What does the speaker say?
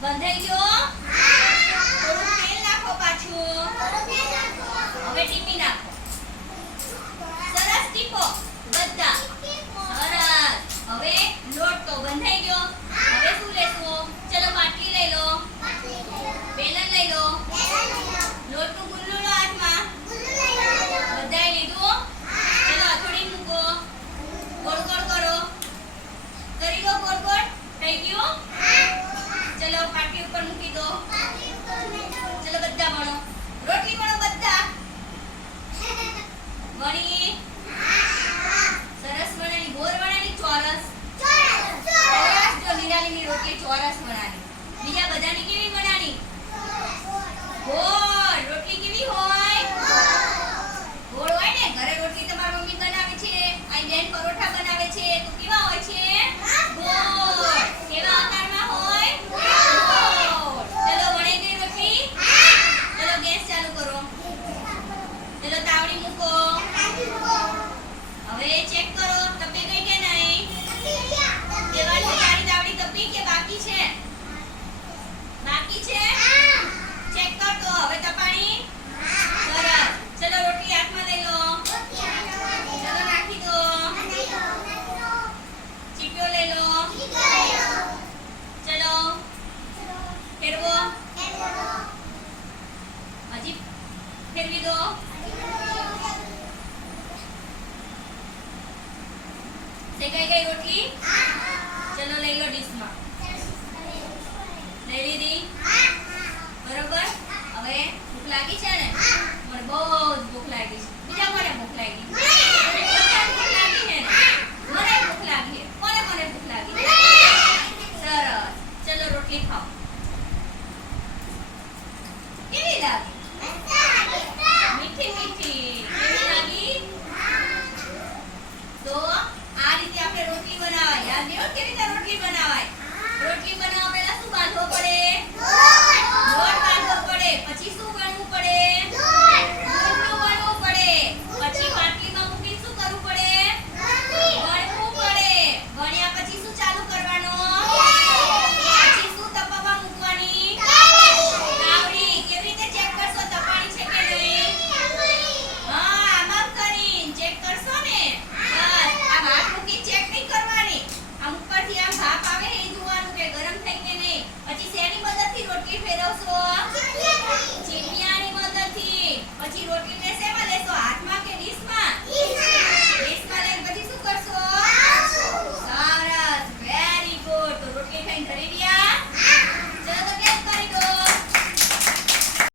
બંધાઈ ગયો? થોડું નાખો પાછું. હવે ટીપી નાખો. સરસ ટીપો, બધા. સરસ. હવે લોટ તો બંધાઈ ગયો. એટલે ચોરસ મણાની બીજા બધાની કેવી મણાની ગોળ હજી ફેરવી દો. તે કઈ કઈ રોટલી? ચલો લઈ લો ડીશમાં.